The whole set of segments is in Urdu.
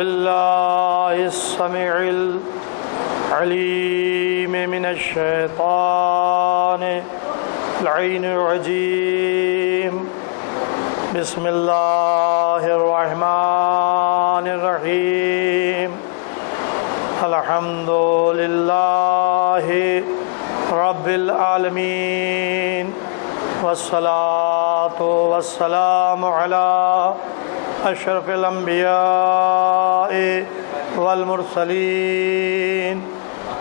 بالله السميع العليم من الشيطان اللعين الرجيم بسم الله الرحمن الرحيم الحمد لله رب العالمين والصلاة والسلام على أشرف الأنبياء والمرسلين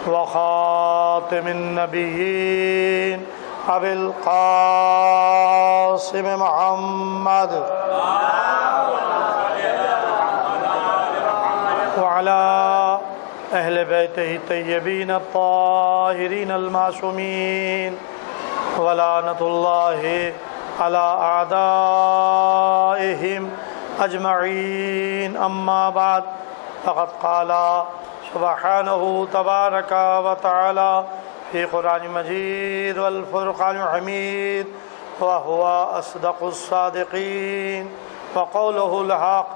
وخاتم النبيين أبي القاسم محمد وعلى أهل بيته الطيبين الطاهرين المعصومين ولعنة الله على أعدائهم أجمعين أما بعد فقد قال سبحانه تبارك وتعالى في قرآن مجيد والفرقان الحميد وهو أصدق الصادقين وقوله الحق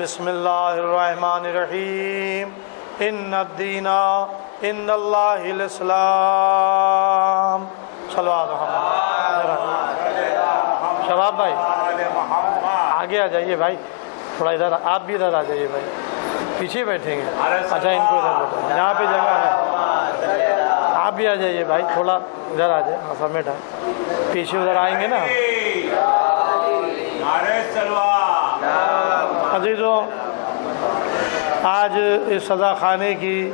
بسم الله الرحمن الرحيم إن الدين عند الله الإسلام صلوات شباب بھائی آگے آ جائیے بھائی تھوڑا ادھر آپ بھی ادھر آ جائیے بھائی پیچھے بیٹھیں گے اچھا ان کو ادھر بیٹھیں یہاں پہ جگہ ہے آپ بھی آ جائیے بھائی تھوڑا ادھر آ جائے سمیٹ ہے پیچھے ادھر آئیں گے نا عزیزوں آج اس سزا خانے کی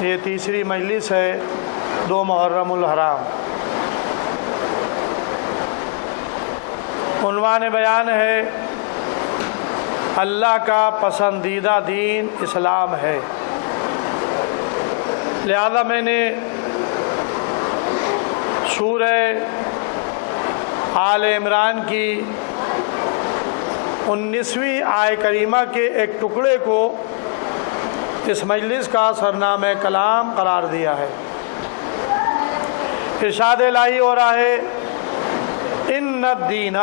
یہ تیسری مجلس ہے 2 محرم الحرام عنوان بیان ہے اللہ کا پسندیدہ دین اسلام ہے لہذا میں نے سورہ آل عمران کی 19ویں آیہ کریمہ کے ایک ٹکڑے کو اس مجلس کا سرنامہ کلام قرار دیا ہے ارشاد الہی ہو رہا ہے ان الدین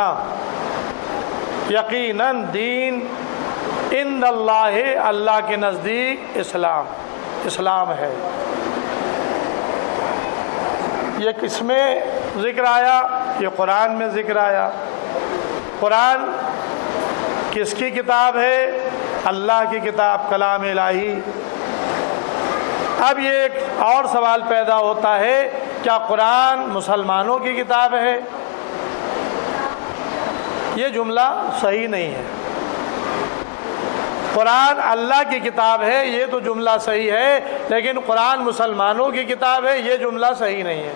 یقیناً دین عند اللہ اللہ کے نزدیک اسلام ہے یہ کس میں ذکر آیا یہ قرآن میں ذکر آیا قرآن کس کی کتاب ہے اللہ کی کتاب کلام الہی اب یہ ایک اور سوال پیدا ہوتا ہے کیا قرآن مسلمانوں کی کتاب ہے یہ جملہ صحیح نہیں ہے قرآن اللہ کی کتاب ہے یہ تو جملہ صحیح ہے لیکن قرآن مسلمانوں کی کتاب ہے یہ جملہ صحیح نہیں ہے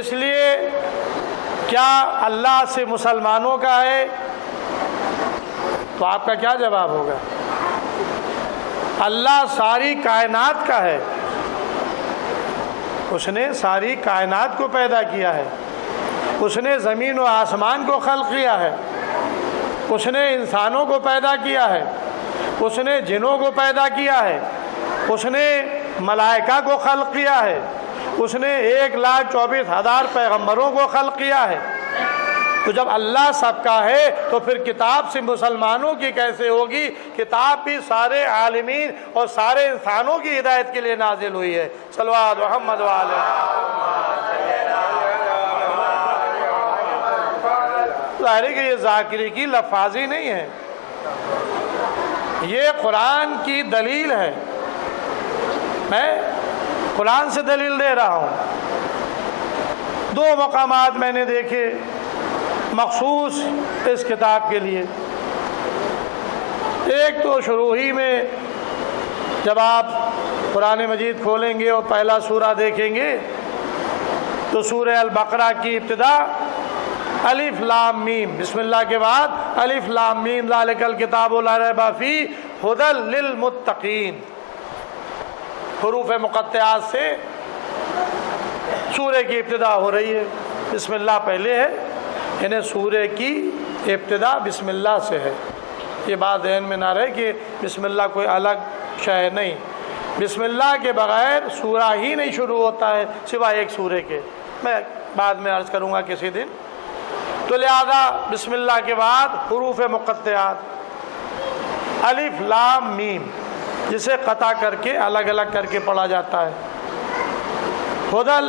اس لیے کیا اللہ سے مسلمانوں کا ہے تو آپ کا کیا جواب ہوگا اللہ ساری کائنات کا ہے اس نے ساری کائنات کو پیدا کیا ہے اس نے زمین و آسمان کو خلق کیا ہے اس نے انسانوں کو پیدا کیا ہے اس نے جنوں کو پیدا کیا ہے اس نے ملائکہ کو خلق کیا ہے اس نے 1,24,000 پیغمبروں کو خلق کیا ہے تو جب اللہ سب کا ہے تو پھر کتاب سے مسلمانوں کی کیسے ہوگی کتاب بھی سارے عالمین اور سارے انسانوں کی ہدایت کے لیے نازل ہوئی ہے صلوات محمد وعلیہ ظاہر ہے کہ یہ ذاکری کی لفاظی نہیں ہے یہ قرآن کی دلیل ہے میں قرآن سے دلیل دے رہا ہوں 2 مقامات میں نے دیکھے مخصوص اس کتاب کے لیے ایک تو شروع ہی میں جب آپ قرآن مجید کھولیں گے اور پہلا سورہ دیکھیں گے تو سورہ البقرہ کی ابتدا الف لام میم بسم اللہ کے بعد الف لام میم ذالک الکتاب لا ریب فیہ ھدی للمتقین حروف مقطعات سے سورہ کی ابتدا ہو رہی ہے بسم اللہ پہلے ہے یعنی سورہ کی ابتدا بسم اللہ سے ہے یہ بات ذہن میں نہ رہے کہ بسم اللہ کوئی الگ شے نہیں بسم اللہ کے بغیر سورہ ہی نہیں شروع ہوتا ہے سوائے ایک سورے کے میں بعد میں عرض کروں گا کسی دن تو لہذا بسم اللہ کے بعد حروف مقطعات الف لام میم، جسے قطع کر کے الگ الگ کر کے پڑھا جاتا ہے۔ ہدل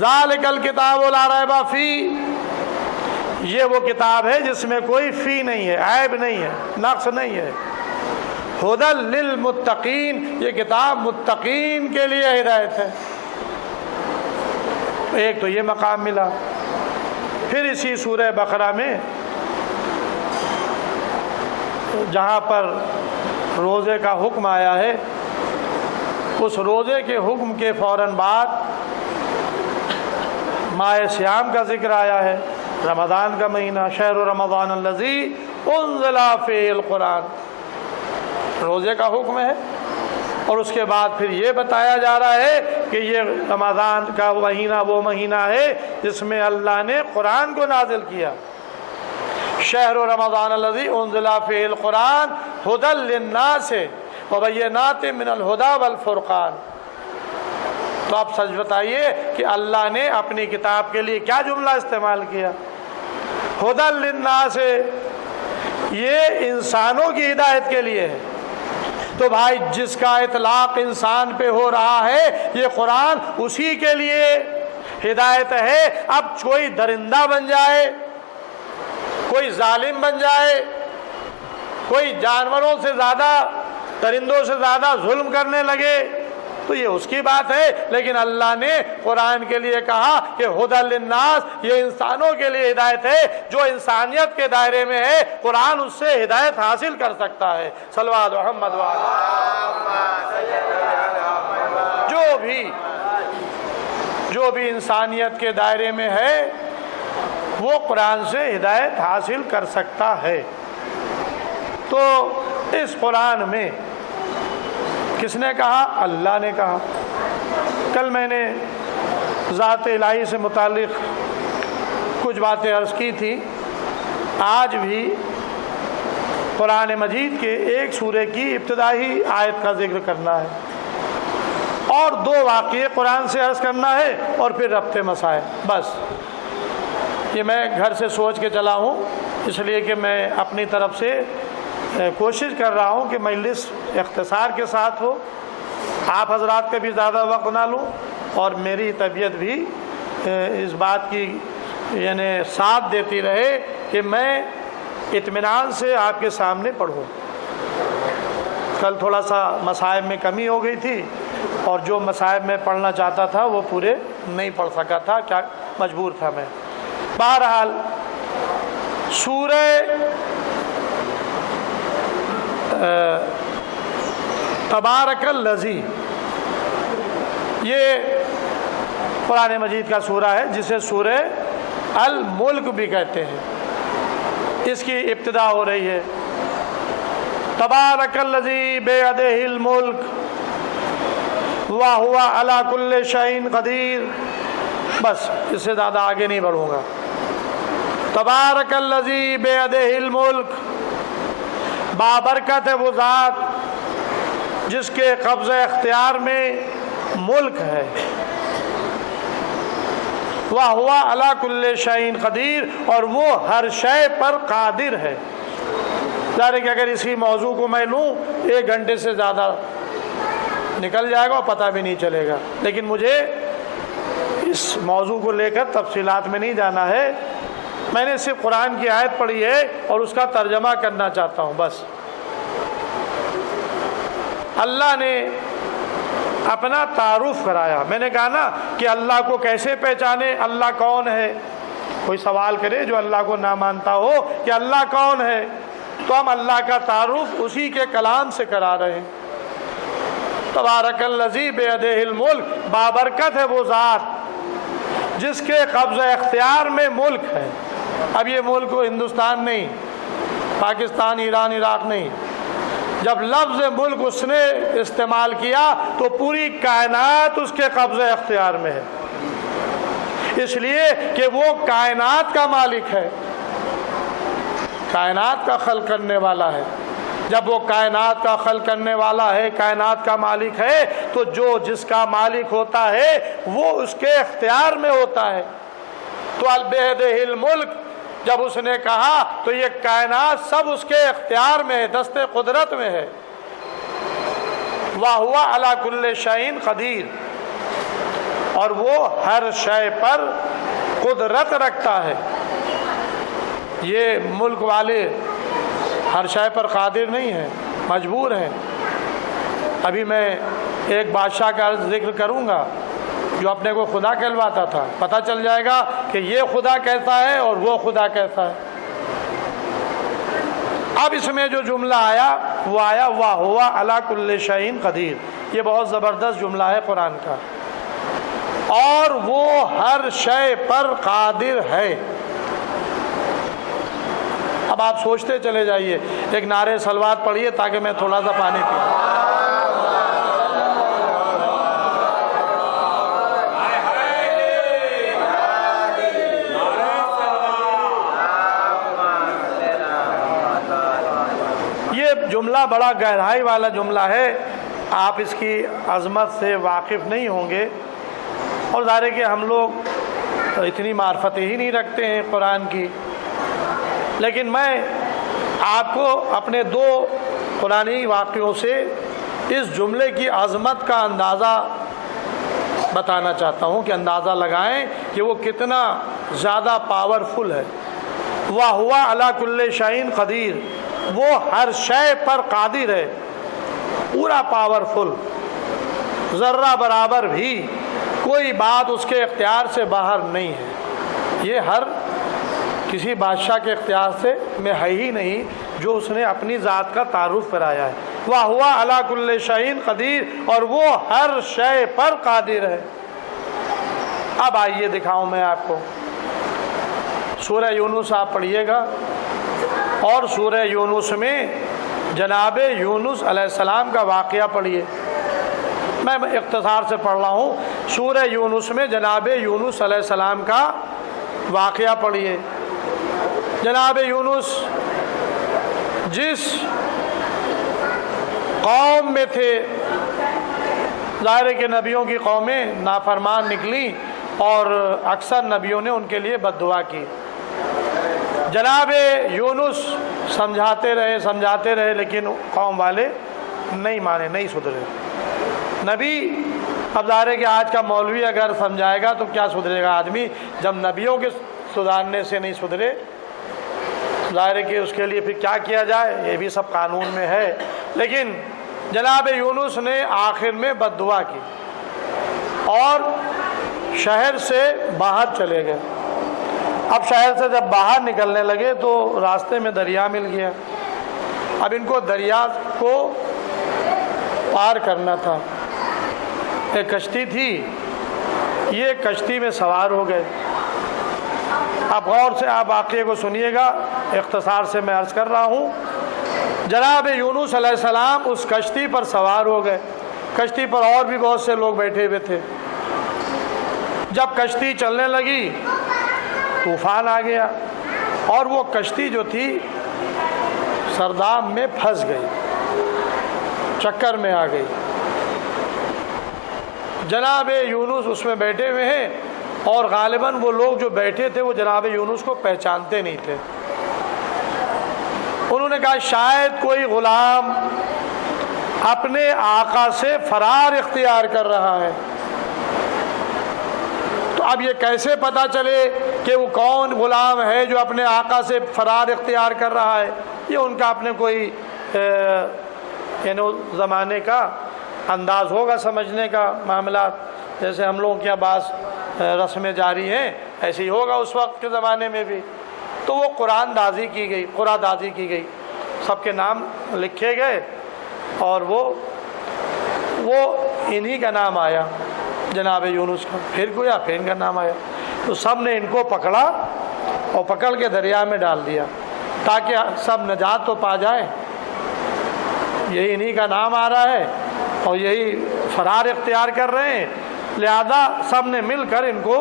ذالک الکتاب لا ریب فی، یہ وہ کتاب ہے جس میں کوئی فی نہیں ہے، عیب نہیں ہے، نقص نہیں ہے۔ ہدل للمتقین، یہ کتاب متقین کے لیے ہدایت ہے۔ ایک تو یہ مقام ملا۔ پھر اسی سورہ بقرہ میں جہاں پر روزے کا حکم آیا ہے، اس روزے کے حکم کے فوراً بعد ماہ صیام کا ذکر آیا ہے، رمضان کا مہینہ، شہر رمضان الذی انزل فیہ القرآن، روزے کا حکم ہے۔ اور اس کے بعد پھر یہ بتایا جا رہا ہے کہ یہ رمضان کا مہینہ وہ مہینہ ہے جس میں اللہ نے قرآن کو نازل کیا۔ شہر رمضان الذی انزل فیہ القرآن ھدی للناس وبینات من الھدی والفرقان۔ تو آپ سچ بتائیے کہ اللہ نے اپنی کتاب کے لیے کیا جملہ استعمال کیا؟ ھدی للناس، یہ انسانوں کی ہدایت کے لیے ہے۔ تو بھائی جس کا اطلاق انسان پہ ہو رہا ہے، یہ قرآن اسی کے لیے ہدایت ہے۔ اب کوئی درندہ بن جائے، کوئی ظالم بن جائے، کوئی جانوروں سے زیادہ، درندوں سے زیادہ ظلم کرنے لگے تو یہ اس کی بات ہے، لیکن اللہ نے قرآن کے لیے کہا کہ ھدی للناس، یہ انسانوں کے لیے ہدایت ہے۔ جو انسانیت کے دائرے میں ہے، قرآن اس سے ہدایت حاصل کر سکتا ہے۔ صلوات محمد جو بھی انسانیت کے دائرے میں ہے وہ قرآن سے ہدایت حاصل کر سکتا ہے۔ تو اس قرآن میں کس نے کہا؟ اللہ نے کہا۔ کل میں نے ذات الہی سے متعلق کچھ باتیں عرض کی تھی۔ آج بھی قرآن مجید کے ایک سورے کی ابتدائی آیت کا ذکر کرنا ہے اور دو واقعے قرآن سے عرض کرنا ہے اور پھر ربط مسائل، بس۔ یہ میں گھر سے سوچ کے چلا ہوں، اس لیے کہ میں اپنی طرف سے کوشش کر رہا ہوں کہ مجلس اختصار کے ساتھ ہو، آپ حضرات کا بھی زیادہ وقت نہ لوں، اور میری طبیعت بھی اس بات کی یعنی ساتھ دیتی رہے کہ میں اطمینان سے آپ کے سامنے پڑھوں۔ کل تھوڑا سا مصائب میں کمی ہو گئی تھی اور جو مصائب میں پڑھنا چاہتا تھا وہ پورے نہیں پڑھ سکا تھا، کیا مجبور تھا میں۔ بہرحال سورہ تبارک الذی، یہ قرآن مجید کا سورہ ہے جسے سورہ الملک بھی کہتے ہیں۔ اس کی ابتدا ہو رہی ہے تبارک الذی بیدہ الملک وہو علی کل شیء قدیر، بس اس سے زیادہ آگے نہیں بڑھوں گا۔ تبارک الذی بیدہ الملک، بابرکت ہے وہ ذات جس کے قبضہ اختیار میں ملک ہے، وَهُوَ عَلَى كُلِّ شَيْءٍ قدیر، اور وہ ہر شے پر قادر ہے۔ ظاہر ہے کہ اگر اسی موضوع کو میں لوں 1 گھنٹے سے زیادہ نکل جائے گا اور پتہ بھی نہیں چلے گا، لیکن مجھے اس موضوع کو لے کر تفصیلات میں نہیں جانا ہے۔ میں نے صرف قرآن کی آیت پڑھی ہے اور اس کا ترجمہ کرنا چاہتا ہوں، بس۔ اللہ نے اپنا تعارف کرایا۔ میں نے کہا نا کہ اللہ کو کیسے پہچانے، اللہ کون ہے؟ کوئی سوال کرے جو اللہ کو نہ مانتا ہو کہ اللہ کون ہے، تو ہم اللہ کا تعارف اسی کے کلام سے کرا رہے ہیں۔ تبارک الذی بیدہ الملک، بابرکت ہے وہ ذات جس کے قبضہ اختیار میں ملک ہے۔ اب یہ ملک ہندوستان نہیں، پاکستان، ایران، عراق نہیں۔ جب لفظ ملک اس نے استعمال کیا تو پوری کائنات اس کے قبضہ اختیار میں ہے، اس لیے کہ وہ کائنات کا مالک ہے، کائنات کا خلق کرنے والا ہے۔ جب وہ کائنات کا خلق کرنے والا ہے، کائنات کا مالک ہے، تو جو جس کا مالک ہوتا ہے وہ اس کے اختیار میں ہوتا ہے۔ تو البیدہ الملک، جب اس نے کہا تو یہ کائنات سب اس کے اختیار میں ہے، دست قدرت میں ہے۔ وَهُوَ عَلَى كُلِّ شَيْءٍ قَدِيرٌ، اور وہ ہر شے پر قدرت رکھتا ہے۔ یہ ملک والے ہر شے پر قادر نہیں ہیں، مجبور ہیں۔ ابھی میں ایک بادشاہ کا ذکر کروں گا جو اپنے کو خدا کہلواتا تھا، پتہ چل جائے گا کہ یہ خدا کیسا ہے اور وہ خدا کیسا ہے۔ اب اس میں جو جملہ آیا وہ آیا وَهُوَ عَلَى كُلِّ شَيْءٍ قَدِيرٌ، یہ بہت زبردست جملہ ہے قرآن کا، اور وہ ہر شے پر قادر ہے۔ اب آپ سوچتے چلے جائیے، ایک نعرے صلوات پڑھیے تاکہ میں تھوڑا سا پانی پیوں۔ یہ جملہ بڑا گہرائی والا جملہ ہے، آپ اس کی عظمت سے واقف نہیں ہوں گے، اور ظاہر ہے کہ ہم لوگ اتنی معرفت ہی نہیں رکھتے ہیں قرآن کی، لیکن میں آپ کو اپنے دو قرآنی واقعوں سے اس جملے کی عظمت کا اندازہ بتانا چاہتا ہوں کہ اندازہ لگائیں کہ وہ کتنا زیادہ پاورفل ہے۔ وَهُوَ عَلَى كُلِّ شَيْءٍ قَدِيرٌ، وہ ہر شے پر قادر ہے، پورا پاورفل، ذرہ برابر بھی کوئی بات اس کے اختیار سے باہر نہیں ہے۔ یہ ہر کسی بادشاہ کے اختیار سے میں ہے ہی نہیں جو اس نے اپنی ذات کا تعارف کرایا ہے۔ وَهُوَ عَلَى كُلِّ شَيْءٍ قَدِيرٌ، اور وہ ہر شے پر قادر ہے۔ اب آئیے دکھاؤں میں آپ کو، سورہ یونس آپ پڑھیے گا، اور سورہ یونس میں جناب یونس علیہ السلام کا واقعہ پڑھیے۔ میں اختصار سے پڑھ رہا ہوں، سورہ یونس میں جناب یونس علیہ السلام کا واقعہ پڑھیے۔ جناب یونس جس قوم میں تھے، ظاہر ہے کہ نبیوں کی قومیں نافرمان نکلیں اور اکثر نبیوں نے ان کے لیے بد دعا کی۔ جناب یونس سمجھاتے رہے لیکن قوم والے نہیں مانے، نہیں سدھرے۔ نبی، اب ظاہر ہے کہ آج کا مولوی اگر سمجھائے گا تو کیا سدھرے گا آدمی، جب نبیوں کے سدھارنے سے نہیں سدھرے، ظاہر ہے کہ اس کے لیے پھر کیا کیا جائے، یہ بھی سب قانون میں ہے۔ لیکن جناب یونس نے آخر میں بد دعا کی اور شہر سے باہر چلے گئے۔ اب شہر سے جب باہر نکلنے لگے تو راستے میں دریا مل گیا۔ اب ان کو دریا کو پار کرنا تھا، ایک کشتی تھی، یہ کشتی میں سوار ہو گئے۔ اب غور سے آپ واقعے کو سنیے گا، اختصار سے میں عرض کر رہا ہوں۔ جناب یونس علیہ السلام اس کشتی پر سوار ہو گئے، کشتی پر اور بھی بہت سے لوگ بیٹھے ہوئے تھے۔ جب کشتی چلنے لگی طوفان آ گیا اور وہ کشتی جو تھی سرداب میں پھنس گئی، چکر میں آ گئی۔ جناب یونس اس میں بیٹھے ہوئے ہیں اور غالباً وہ لوگ جو بیٹھے تھے وہ جناب یونس کو پہچانتے نہیں تھے۔ انہوں نے کہا شاید کوئی غلام اپنے آقا سے فرار اختیار کر رہا ہے۔ تو اب یہ کیسے پتہ چلے کہ وہ کون غلام ہے جو اپنے آقا سے فرار اختیار کر رہا ہے؟ یہ ان کا اپنے کوئی یعنی زمانے کا انداز ہوگا سمجھنے کا معاملات، جیسے ہم لوگوں کے یہاں بعض رسمیں جاری ہیں، ایسے ہی ہوگا اس وقت کے زمانے میں بھی۔ تو وہ قرآن دازی کی گئی، سب کے نام لکھے گئے اور وہ انہی کا نام آیا، جناب یونس کا، پھر ان کا نام آیا۔ تو سب نے ان کو پکڑا اور پکڑ کے دریا میں ڈال دیا تاکہ سب نجات تو پا جائے۔ یہی انہی کا نام آ رہا ہے اور یہی فرار اختیار کر رہے ہیں، لہذا سب نے مل کر ان کو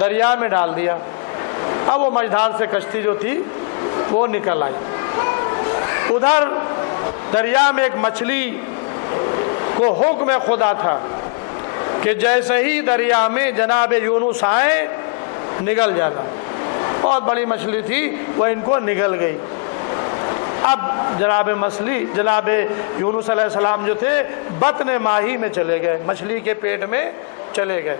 دریا میں ڈال دیا۔ اب وہ مجھدار سے کشتی جو تھی وہ نکل آئی۔ ادھر دریا میں ایک مچھلی کو حکم خدا تھا کہ جیسے ہی دریا میں جناب یونس آئے نگل جانا۔ بہت بڑی مچھلی تھی، وہ ان کو نگل گئی۔ اب جناب یونس علیہ السلام جو تھے بطن ماہی میں چلے گئے، مچھلی کے پیٹ میں چلے گئے۔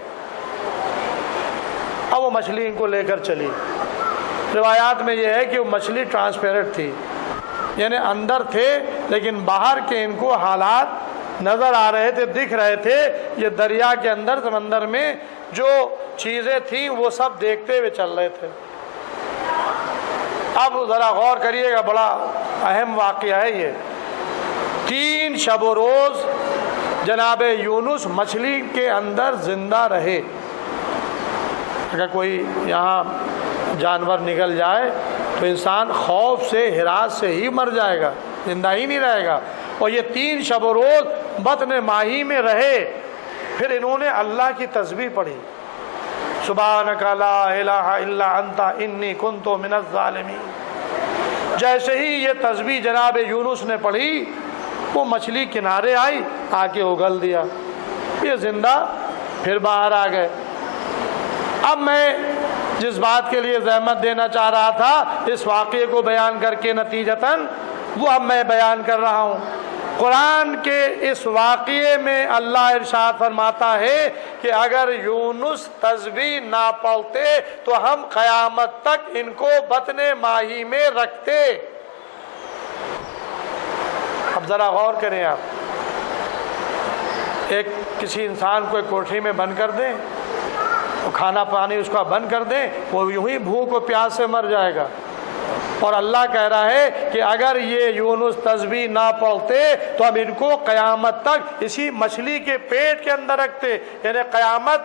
اب وہ مچھلی ان کو لے کر چلی۔ روایات میں یہ ہے کہ وہ مچھلی ٹرانسپیرنٹ تھی، یعنی اندر تھے لیکن باہر کے ان کو حالات نظر آ رہے تھے، دکھ رہے تھے۔ یہ دریا کے اندر سمندر میں جو چیزیں تھیں وہ سب دیکھتے ہوئے چل رہے تھے۔ اب ذرا غور کریے گا، بڑا اہم واقعہ ہے یہ۔ 3 شب و روز جناب یونس مچھلی کے اندر زندہ رہے۔ اگر کوئی یہاں جانور نگل جائے تو انسان خوف سے ہراس سے ہی مر جائے گا، زندہ ہی نہیں رہے گا۔ اور یہ 3 شب و روز بطن ماہی میں رہے۔ پھر انہوں نے اللہ کی تسبیح پڑھی، سبحانک لا الہ الا انت انی کنت من الظالمین۔ جیسے ہی یہ تسبیح جناب یونس نے پڑھی، وہ مچھلی کنارے آئی، آ کے اگل دیا، یہ زندہ پھر باہر آ گئے۔ اب میں جس بات کے لیے زحمت دینا چاہ رہا تھا اس واقعے کو بیان کر کے نتیجتاً وہ اب میں بیان کر رہا ہوں۔ قرآن کے اس واقعے میں اللہ ارشاد فرماتا ہے کہ اگر یونس تسبیح نہ پڑھتے تو ہم قیامت تک ان کو بطن ماہی میں رکھتے۔ اب ذرا غور کریں، آپ کسی انسان کو ایک کوٹری میں بند کر دیں، کھانا پانی اس کا بند کر دیں، وہ یوں ہی بھوک و پیاس سے مر جائے گا۔ اور اللہ کہہ رہا ہے کہ اگر یہ یونس تسبیح نہ پڑھتے تو ہم ان کو قیامت تک اسی مچھلی کے پیٹ کے اندر رکھتے۔ یعنی قیامت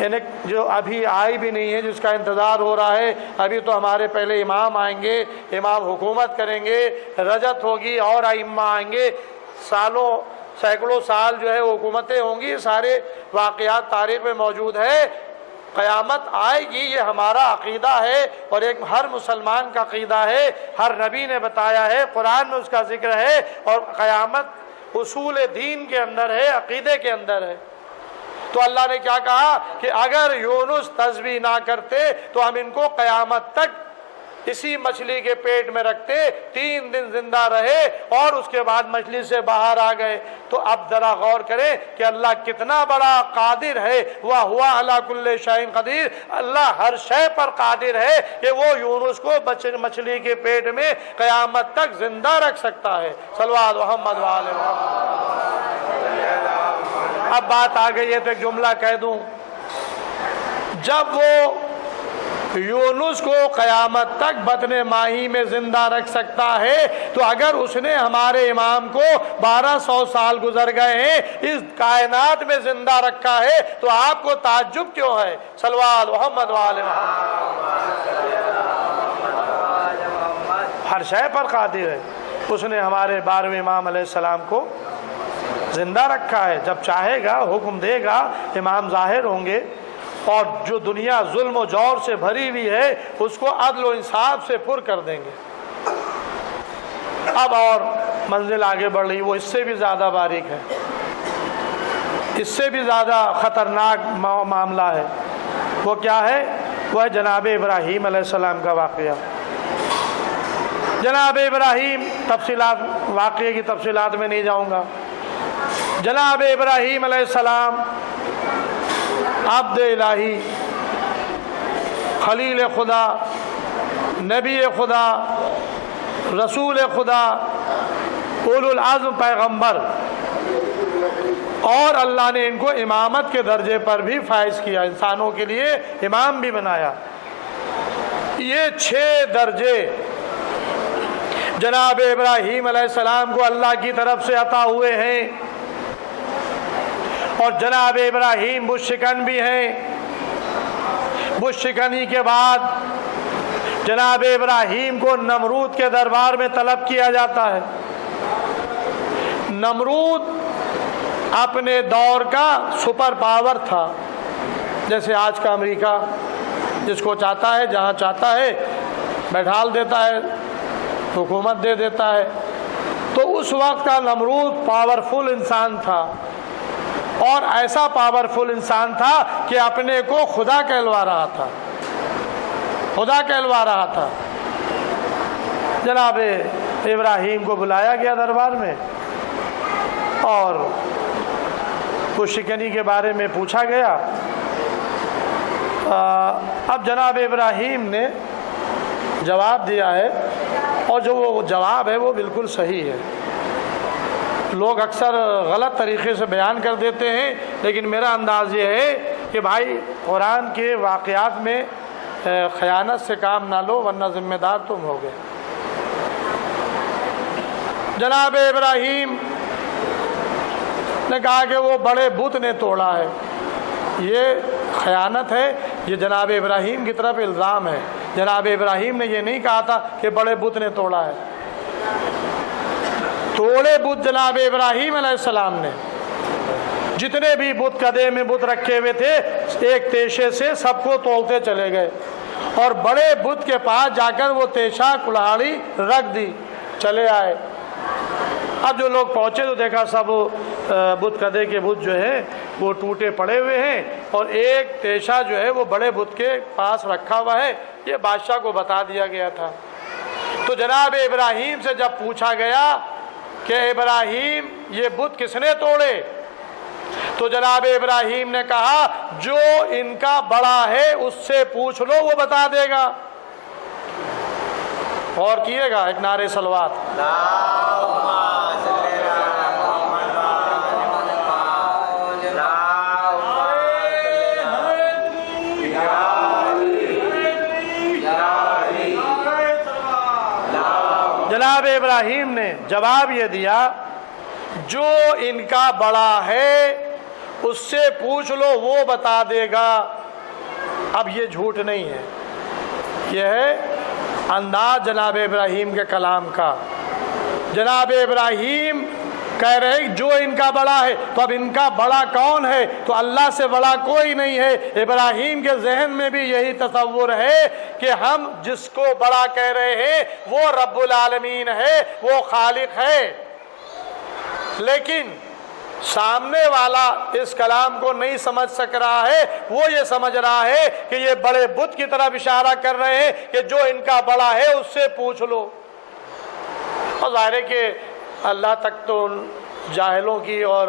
یعنی جو ابھی آئی بھی نہیں ہے، جس کا انتظار ہو رہا ہے، ابھی تو ہمارے پہلے امام آئیں گے، امام حکومت کریں گے، رجت ہوگی اور ائمہ آئیں گے، سینکڑوں سال جو ہے وہ حکومتیں ہوں گی، سارے واقعات تاریخ میں موجود ہے۔ قیامت آئے گی، یہ ہمارا عقیدہ ہے اور ایک ہر مسلمان کا عقیدہ ہے، ہر نبی نے بتایا ہے، قرآن میں اس کا ذکر ہے، اور قیامت اصول دین کے اندر ہے، عقیدے کے اندر ہے۔ تو اللہ نے کیا کہا کہ اگر یونس تسبیح نہ کرتے تو ہم ان کو قیامت تک اسی مچھلی کے پیٹ میں رکھتے، 3 دن زندہ رہے اور اس کے بعد مچھلی سے باہر آ گئے۔ تو اب ذرا غور کریں کہ اللہ کتنا بڑا قادر ہے، وَهُوَ عَلَى كُلِّ شَيْءٍ قَدِيرٌ۔ اللہ ہر شے پر قادر ہے کہ وہ یونس کو مچھلی کے پیٹ میں قیامت تک زندہ رکھ سکتا ہے۔ صلوات محمد وآل محمد۔ اب بات آ گئی ہے تو ایک جملہ کہہ دوں، جب وہ یونس کو قیامت تک بطن ماہی میں زندہ رکھ سکتا ہے تو اگر اس نے ہمارے امام کو 1200 سال گزر گئے ہیں اس کائنات میں زندہ رکھا ہے تو آپ کو تعجب کیوں ہے؟ صلوات محمد وآل محمد۔ ہر شے پر قادر ہے، اس نے ہمارے 12ویں امام علیہ السلام کو زندہ رکھا ہے، جب چاہے گا حکم دے گا امام ظاہر ہوں گے، اور جو دنیا ظلم و جور سے بھری ہوئی ہے اس کو عدل و انصاف سے پر کر دیں گے۔ اب اور منزل آگے بڑھ رہی، وہ اس سے بھی زیادہ باریک ہے، اس سے بھی زیادہ خطرناک معاملہ ہے۔ وہ کیا ہے؟ وہ ہے جناب ابراہیم علیہ السلام کا واقعہ۔ جناب ابراہیم، واقعے کی تفصیلات میں نہیں جاؤں گا۔ جناب ابراہیم علیہ السلام عبد الہی، خلیل خدا، نبی خدا، رسول خدا، اولو العزم پیغمبر، اور اللہ نے ان کو امامت کے درجے پر بھی فائز کیا، انسانوں کے لیے امام بھی بنایا۔ یہ 6 درجے جناب ابراہیم علیہ السلام کو اللہ کی طرف سے عطا ہوئے ہیں، اور جناب ابراہیم بت شکن بھی ہیں۔ بت شکنی کے بعد جناب ابراہیم کو نمرود کے دربار میں طلب کیا جاتا ہے۔ نمرود اپنے دور کا سپر پاور تھا، جیسے آج کا امریکہ جس کو چاہتا ہے جہاں چاہتا ہے بیٹھال دیتا ہے، حکومت دے دیتا ہے۔ تو اس وقت کا نمرود پاورفل انسان تھا، اور ایسا پاورفل انسان تھا کہ اپنے کو خدا کہلوا رہا تھا۔ خدا کہلوا رہا تھا۔ جناب ابراہیم کو بلایا گیا دربار میں اور کچھ شکنی کے بارے میں پوچھا گیا۔ اب جناب ابراہیم نے جواب دیا ہے، اور جو وہ جواب ہے وہ بالکل صحیح ہے۔ لوگ اکثر غلط طریقے سے بیان کر دیتے ہیں، لیکن میرا انداز یہ ہے کہ بھائی قرآن کے واقعات میں خیانت سے کام نہ لو، ورنہ ذمہ دار تم ہو گئے۔ جناب ابراہیم نے کہا کہ وہ بڑے بت نے توڑا ہے، یہ خیانت ہے، یہ جناب ابراہیم کی طرف الزام ہے۔ جناب ابراہیم نے یہ نہیں کہا تھا کہ بڑے بت نے توڑا ہے۔ توڑے بت جناب ابراہیم علیہ السلام نے، جتنے بھی بت کدے میں بت رکھے ہوئے تھے ایک تیشے سے سب کو توڑتے چلے گئے، اور بڑے بت کے پاس جا کر وہ تیشہ کلہاڑی رکھ دی، چلے آئے۔ اب جو لوگ پہنچے تو دیکھا سب بت کدے کے بت جو ہے وہ ٹوٹے پڑے ہوئے ہیں، اور ایک تیشہ جو ہے وہ بڑے بت کے پاس رکھا ہوا ہے۔ یہ بادشاہ کو بتا دیا گیا تھا۔ تو جناب ابراہیم سے جب پوچھا گیا کہ ابراہیم یہ بت کس نے توڑے، تو جناب ابراہیم نے کہا جو ان کا بڑا ہے اس سے پوچھ لو، وہ بتا دے گا۔ اور کیے گا ایک نعرے صلوات۔ جناب ابراہیم نے جواب یہ دیا جو ان کا بڑا ہے اس سے پوچھ لو، وہ بتا دے گا۔ اب یہ جھوٹ نہیں ہے، یہ ہے انداز جناب ابراہیم کے کلام کا۔ جناب ابراہیم کہہ رہے جو ان کا بڑا ہے، تو اب ان کا بڑا کون ہے؟ تو اللہ سے بڑا کوئی نہیں ہے۔ ابراہیم کے ذہن میں بھی یہی تصور ہے کہ ہم جس کو بڑا کہہ رہے ہیں وہ رب العالمین ہے، وہ خالق ہے۔ لیکن سامنے والا اس کلام کو نہیں سمجھ سک رہا ہے، وہ یہ سمجھ رہا ہے کہ یہ بڑے بت کی طرف اشارہ کر رہے ہیں کہ جو ان کا بڑا ہے اس سے پوچھ لو۔ اور ظاہر ہے کہ اللہ تک تو جاہلوں کی اور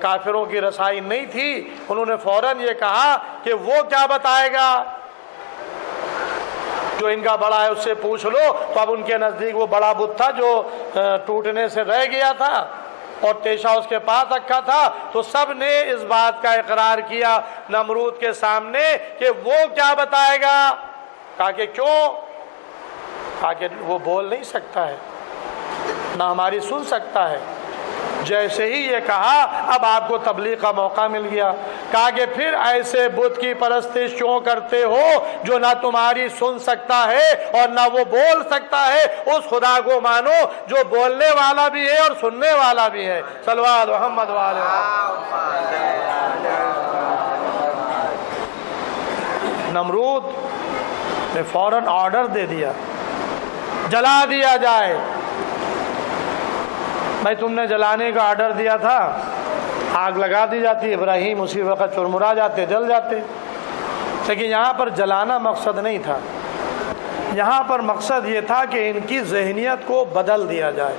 کافروں کی رسائی نہیں تھی، انہوں نے فوراً یہ کہا کہ وہ کیا بتائے گا، جو ان کا بڑا ہے اس سے پوچھ لو۔ تو اب ان کے نزدیک وہ بڑا بت تھا جو ٹوٹنے سے رہ گیا تھا اور تیشہ اس کے پاس رکھا تھا، تو سب نے اس بات کا اقرار کیا نمرود کے سامنے کہ وہ کیا بتائے گا۔ کہا کہ کیوں؟ کہا کہ وہ بول نہیں سکتا ہے، نہ ہماری سن سکتا ہے۔ جیسے ہی یہ کہا اب آپ کو تبلیغ کا موقع مل گیا۔ کہا کہ پھر ایسے بت کی پرستش کیوں کرتے ہو جو نہ تمہاری سن سکتا ہے اور نہ وہ بول سکتا ہے؟ اس خدا کو مانو جو بولنے والا بھی ہے اور سننے والا بھی ہے۔ صلوات محمد والے۔ نمرود نے فوراً آرڈر دے دیا جلا دیا جائے۔ بھائی تم نے جلانے کا آرڈر دیا تھا، آگ لگا دی جاتی، ابراہیم اسی وقت چرمرا جاتے، جل جاتے۔ لیکن یہاں پر جلانا مقصد نہیں تھا، یہاں پر مقصد یہ تھا کہ ان کی ذہنیت کو بدل دیا جائے،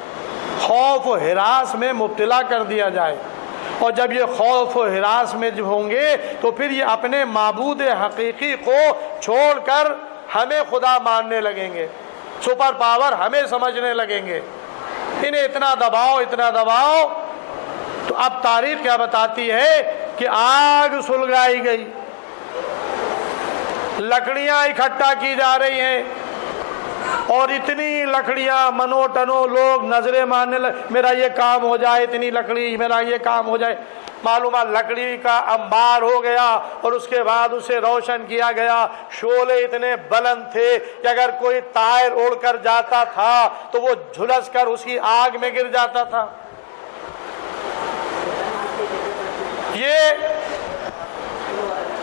خوف و ہراس میں مبتلا کر دیا جائے۔ اور جب یہ خوف و ہراس میں ہوں گے تو پھر یہ اپنے معبود حقیقی کو چھوڑ کر ہمیں خدا ماننے لگیں گے، سپر پاور ہمیں سمجھنے لگیں گے۔ انہیں اتنا دباؤ تو اب تاریخ کیا بتاتی ہے کہ آگ سلگائی گئی، لکڑیاں اکٹھا کی جا رہی ہیں، اور اتنی لکڑیاں منو ٹنو لوگ نظریں مارنے لگے، میرا یہ کام ہو جائے، اتنی لکڑی، میرا یہ کام ہو جائے۔ معلومات لکڑی کا انبار ہو گیا اور اس کے بعد اسے روشن کیا گیا۔ شعلے اتنے بلند تھے کہ اگر کوئی طائر اڑ کر جاتا تھا تو وہ جھلس کر اسی آگ میں گر جاتا تھا۔ یہ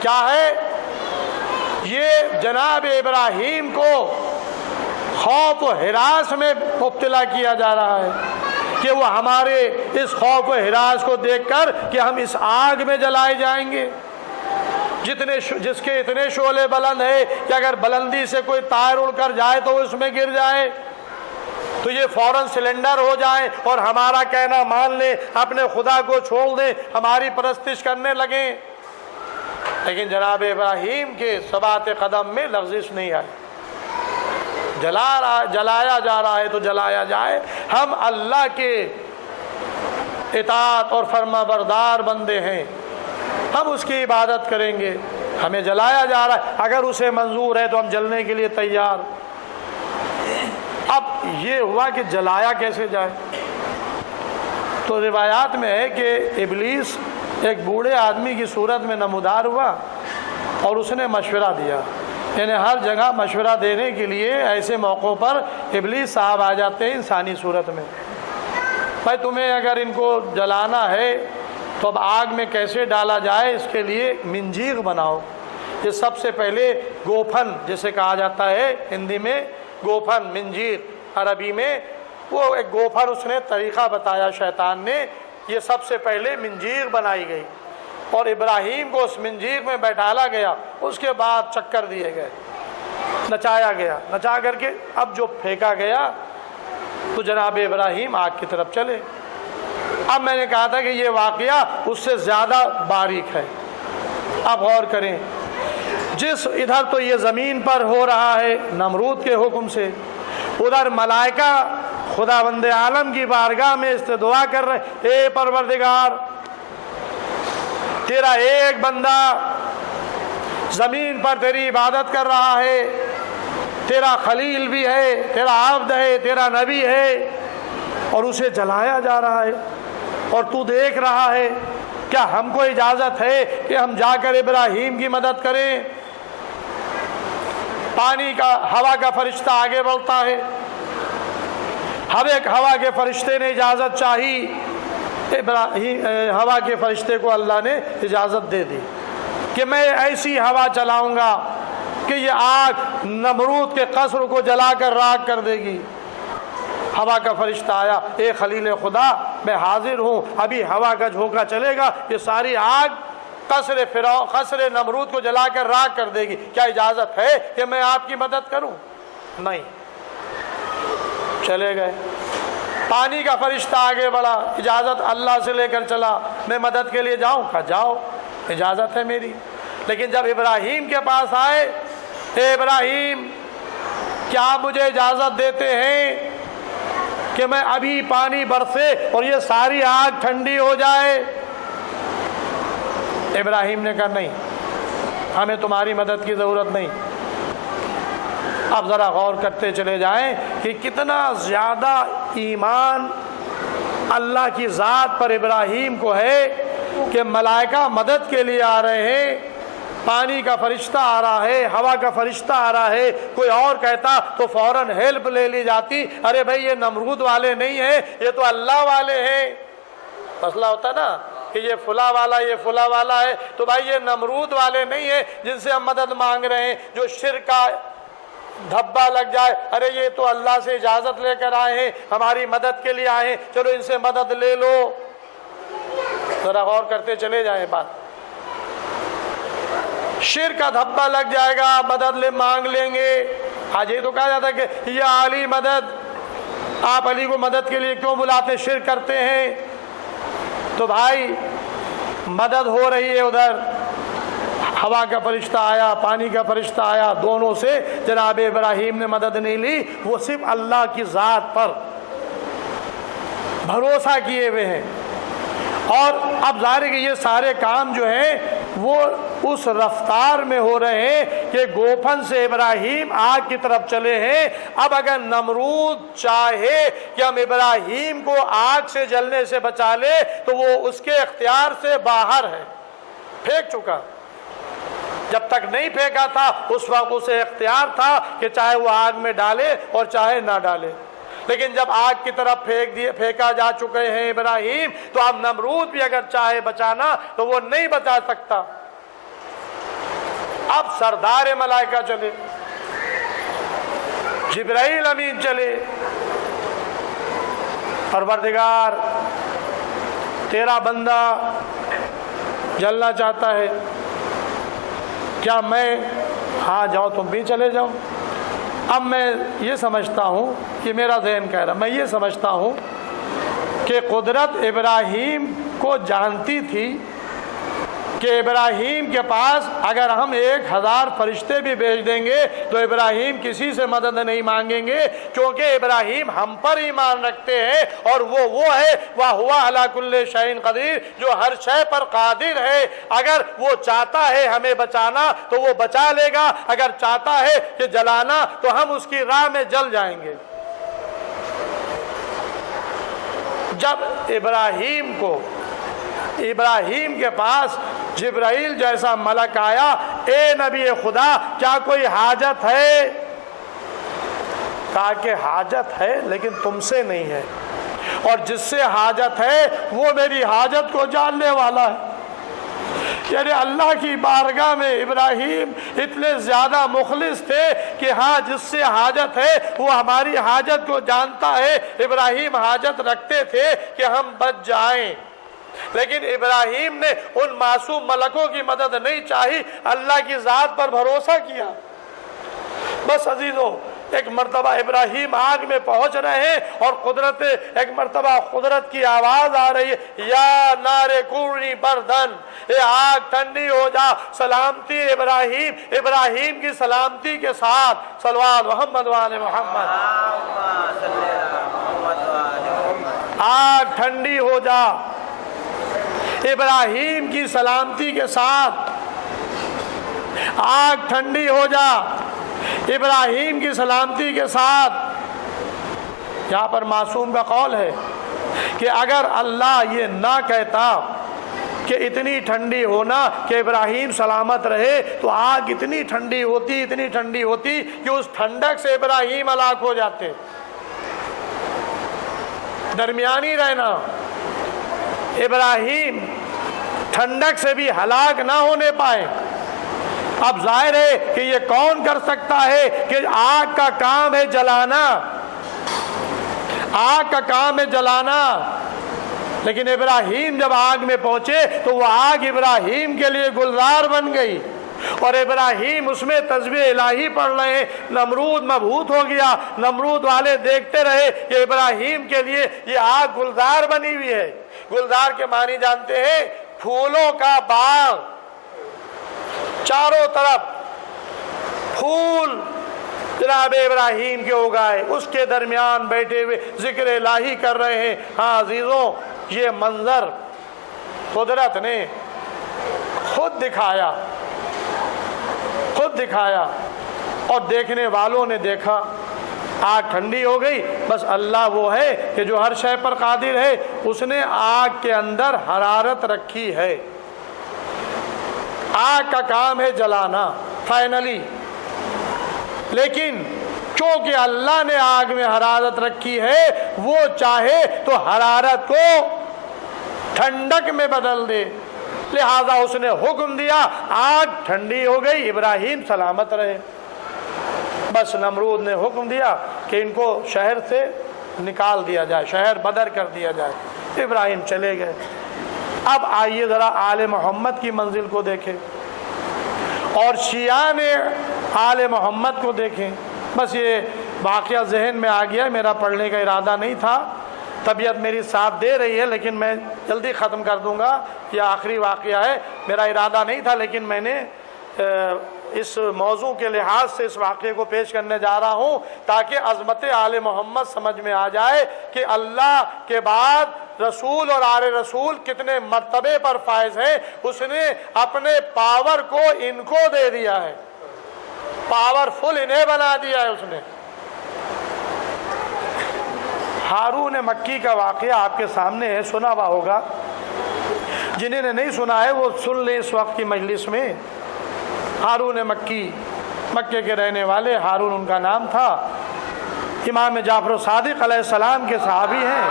کیا ہے؟ یہ جناب ابراہیم کو خوف و ہراس میں مبتلا کیا جا رہا ہے کہ وہ ہمارے اس خوف و ہراس کو دیکھ کر کہ ہم اس آگ میں جلائے جائیں گے۔ جس کے اتنے شعلے بلند ہے کہ اگر بلندی سے کوئی تار اڑ کر جائے تو اس میں گر جائے تو یہ فوراً سلنڈر ہو جائیں اور ہمارا کہنا مان لیں، اپنے خدا کو چھوڑ دیں، ہماری پرستش کرنے لگیں۔ لیکن جناب ابراہیم کے ثبات قدم میں لغزش نہیں آئی۔ جلایا جا رہا ہے تو جلایا جائے، ہم اللہ کے اطاعت اور فرما بردار بندے ہیں، ہم اس کی عبادت کریں گے۔ ہمیں جلایا جا رہا ہے، اگر اسے منظور ہے تو ہم جلنے کے لیے تیار۔ اب یہ ہوا کہ جلایا کیسے جائے؟ تو روایات میں ہے کہ ابلیس ایک بوڑھے آدمی کی صورت میں نمودار ہوا اور اس نے مشورہ دیا، یعنی ہر جگہ مشورہ دینے کے لیے ایسے موقعوں پر ابلیس صاحب آ جاتے ہیں انسانی صورت میں۔ بھائی تمہیں اگر ان کو جلانا ہے تو اب آگ میں کیسے ڈالا جائے، اس کے لیے منجیق بناؤ۔ یہ سب سے پہلے گوپھن جسے کہا جاتا ہے ہندی میں گوپھن، منجیق عربی میں، وہ ایک گوپھن اس نے طریقہ بتایا شیطان نے، یہ سب سے پہلے منجیق بنائی گئی اور ابراہیم کو اس منجیق میں بیٹھالا گیا، اس کے بعد چکر دیے گئے، نچایا گیا، نچا کر کے اب جو پھینکا گیا تو جناب ابراہیم آگ کی طرف چلے۔ اب میں نے کہا تھا کہ یہ واقعہ اس سے زیادہ باریک ہے، اب غور کریں۔ جس ادھر تو یہ زمین پر ہو رہا ہے نمرود کے حکم سے، ادھر ملائکہ خداوند عالم کی بارگاہ میں استدعا کر رہے، اے پروردگار تیرا ایک بندہ زمین پر تیری عبادت کر رہا ہے، تیرا خلیل بھی ہے، تیرا عبد ہے، تیرا نبی ہے، اور اسے جلایا جا رہا ہے اور تو دیکھ رہا ہے، کیا ہم کو اجازت ہے کہ ہم جا کر ابراہیم کی مدد کریں؟ پانی کا ہوا کا فرشتہ آگے بڑھتا ہے، ہوا کے فرشتے نے اجازت چاہی، ہوا کے فرشتے کو اللہ نے اجازت دے دی کہ میں ایسی ہوا چلاؤں گا کہ یہ آگ نمرود کے قصر کو جلا کر راکھ کر دے گی۔ ہوا کا فرشتہ آیا، اے خلیل خدا میں حاضر ہوں، ابھی ہوا کا جھونکا چلے گا، یہ ساری آگ قصر نمرود کو جلا کر راکھ کر دے گی، کیا اجازت ہے کہ میں آپ کی مدد کروں؟ نہیں، چلے گئے۔ پانی کا فرشتہ آگے بڑھا، اجازت اللہ سے لے کر چلا، میں مدد کے لیے جاؤں؟ کہا جاؤ، اجازت ہے میری۔ لیکن جب ابراہیم کے پاس آئے، اے ابراہیم کیا مجھے اجازت دیتے ہیں کہ میں ابھی پانی برسے اور یہ ساری آگ ٹھنڈی ہو جائے؟ ابراہیم نے کہا نہیں، ہمیں تمہاری مدد کی ضرورت نہیں۔ اب ذرا غور کرتے چلے جائیں کہ کتنا زیادہ ایمان اللہ کی ذات پر ابراہیم کو ہے کہ ملائکہ مدد کے لیے آ رہے ہیں، پانی کا فرشتہ آ رہا ہے، ہوا کا فرشتہ آ رہا ہے، کوئی اور کہتا تو فوراً ہیلپ لے لی جاتی، ارے بھائی یہ نمرود والے نہیں ہیں، یہ تو اللہ والے ہیں۔ مسئلہ ہوتا نا کہ یہ فلاں والا، یہ فلاں والا ہے، تو بھائی یہ نمرود والے نہیں ہیں جن سے ہم مدد مانگ رہے ہیں، جو شرک کا دھبا لگ جائے، ارے یہ تو اللہ سے اجازت لے کر آئے ہیں، ہماری مدد کے لیے آئے ہیں، چلو ان سے مدد لے لو۔ ذرا غور کرتے چلے جائیں بات، شرک کا دھبا لگ جائے گا، مدد مانگ لیں گے۔ آج یہ تو کہا جاتا ہے کہ یہ علی مدد، آپ علی کو مدد کے لیے کیوں بلاتے، شرک کرتے ہیں؟ تو بھائی مدد ہو رہی ہے، ادھر ہوا کا فرشتہ آیا، پانی کا فرشتہ آیا، دونوں سے جناب ابراہیم نے مدد نہیں لی، وہ صرف اللہ کی ذات پر بھروسہ کیے ہوئے ہیں۔ اور اب ظاہر ہے کہ یہ سارے کام جو ہیں وہ اس رفتار میں ہو رہے ہیں کہ گوپھن سے ابراہیم آگ کی طرف چلے ہیں۔ اب اگر نمرود چاہے کہ ہم ابراہیم کو آگ سے جلنے سے بچا لے تو وہ اس کے اختیار سے باہر ہے، پھینک چکا۔ جب تک نہیں پھینکا تھا اس وقت اسے اختیار تھا کہ چاہے وہ آگ میں ڈالے اور چاہے نہ ڈالے، لیکن جب آگ کی طرف پھینکا جا چکے ہیں ابراہیم، تو اب نمرود بھی اگر چاہے بچانا تو وہ نہیں بچا سکتا۔ اب سردار ملائکہ چلے، جبرائیل امین چلے، پروردگار تیرا بندہ جلنا چاہتا ہے، کیا میں ہاں جاؤ تم بھی چلے جاؤ؟ اب میں یہ سمجھتا ہوں کہ میرا ذہن کہہ رہا، میں یہ سمجھتا ہوں کہ قدرت ابراہیم کو جانتی تھی کہ ابراہیم کے پاس اگر ہم 1000 فرشتے بھی بھیج دیں گے تو ابراہیم کسی سے مدد نہیں مانگیں گے، کیونکہ ابراہیم ہم پر ایمان رکھتے ہیں، اور وہ ہے وَهُوَ عَلَى كُلِّ شَيْءٍ قَدِيرٌ، جو ہر شے پر قادر ہے۔ اگر وہ چاہتا ہے ہمیں بچانا تو وہ بچا لے گا، اگر چاہتا ہے کہ جلانا تو ہم اس کی راہ میں جل جائیں گے۔ جب ابراہیم کے پاس جبرائیل جیسا ملک آیا، اے نبی خدا کیا کوئی حاجت ہے؟ کہا کہ حاجت ہے لیکن تم سے نہیں ہے، اور جس سے حاجت ہے وہ میری حاجت کو جاننے والا ہے۔ یعنی اللہ کی بارگاہ میں ابراہیم اتنے زیادہ مخلص تھے کہ ہاں جس سے حاجت ہے وہ ہماری حاجت کو جانتا ہے۔ ابراہیم حاجت رکھتے تھے کہ ہم بچ جائیں، لیکن ابراہیم نے ان معصوم ملکوں کی مدد نہیں چاہی، اللہ کی ذات پر بھروسہ کیا۔ بس عزیزو، ایک مرتبہ ابراہیم آگ میں پہنچ رہے ہیں اور ایک مرتبہ قدرت کی آواز آ رہی ہے، یا نار کونی بردن، اے آگ ٹھنڈی ہو جا۔ سلامتی ابراہیم کی سلامتی کے ساتھ، صلوات محمد وآل محمد، آگ ٹھنڈی ہو جا۔ ابراہیم کی سلامتی کے ساتھ آگ ٹھنڈی ہو جا، ابراہیم کی سلامتی کے ساتھ۔ یہاں پر معصوم کا قول ہے کہ اگر اللہ یہ نہ کہتا کہ اتنی ٹھنڈی ہونا کہ ابراہیم سلامت رہے تو آگ اتنی ٹھنڈی ہوتی کہ اس ٹھنڈک سے ابراہیم ہلاک ہو جاتے۔ درمیانی رہنا، ابراہیم ٹھنڈک سے بھی ہلاک نہ ہونے پائے۔ اب ظاہر ہے کہ یہ کون کر سکتا ہے کہ آگ کا کام ہے جلانا، آگ کا کام ہے جلانا، لیکن ابراہیم جب آگ میں پہنچے تو وہ آگ ابراہیم کے لیے گلزار بن گئی، اور ابراہیم اس میں تسبیح الہی پڑھ رہے ہیں۔ نمرود مبہوت ہو گیا، نمرود والے دیکھتے رہے کہ ابراہیم کے لیے یہ آگ گلزار بنی ہوئی ہے۔ گلزار کے معنی جانتے ہیں؟ پھولوں کا باغ، چاروں طرف پھول جناب ابراہیم کے اگائے، اس کے درمیان بیٹھے ہوئے ذکر الہی کر رہے ہیں۔ ہاں عزیزوں، یہ منظر قدرت نے خود دکھایا اور دیکھنے والوں نے دیکھا۔ آگ ٹھنڈی ہو گئی، بس اللہ وہ ہے کہ جو ہر شے پر قادر ہے، اس نے آگ کے اندر حرارت رکھی ہے۔ آگ کا کام ہے جلانا فائنلی، لیکن چونکہ اللہ نے آگ میں حرارت رکھی ہے، وہ چاہے تو حرارت کو ٹھنڈک میں بدل دے، لہذا اس نے حکم دیا، آگ ٹھنڈی ہو گئی، ابراہیم سلامت رہے۔ بس نمرود نے حکم دیا کہ ان کو شہر سے نکال دیا جائے، شہر بدر کر دیا جائے۔ ابراہیم چلے گئے۔ اب آئیے ذرا آل محمد کی منزل کو دیکھیں اور شیعہ نے آل محمد کو دیکھیں۔ بس یہ واقعہ ذہن میں آ گیا، میرا پڑھنے کا ارادہ نہیں تھا، طبیعت میری ساتھ دے رہی ہے، لیکن میں جلدی ختم کر دوں گا، یہ آخری واقعہ ہے، میرا ارادہ نہیں تھا، لیکن میں نے اس موضوع کے لحاظ سے اس واقعے کو پیش کرنے جا رہا ہوں تاکہ عظمت آل محمد سمجھ میں آ جائے کہ اللہ کے بعد رسول اور آل رسول کتنے مرتبے پر فائز ہیں۔ اس نے اپنے پاور کو ان کو دے دیا ہے، پاورفل انہیں بنا دیا ہے اس نے۔ ہارون مکی کا واقعہ آپ کے سامنے ہے، سنا ہوا ہوگا، جنہیں نے نہیں سنا ہے وہ سن لیں اس وقت کی مجلس میں۔ ہارون مکی، مکے کے رہنے والے، ہارون ان کا نام تھا، امام جعفر صادق علیہ السلام کے صحابی ہیں۔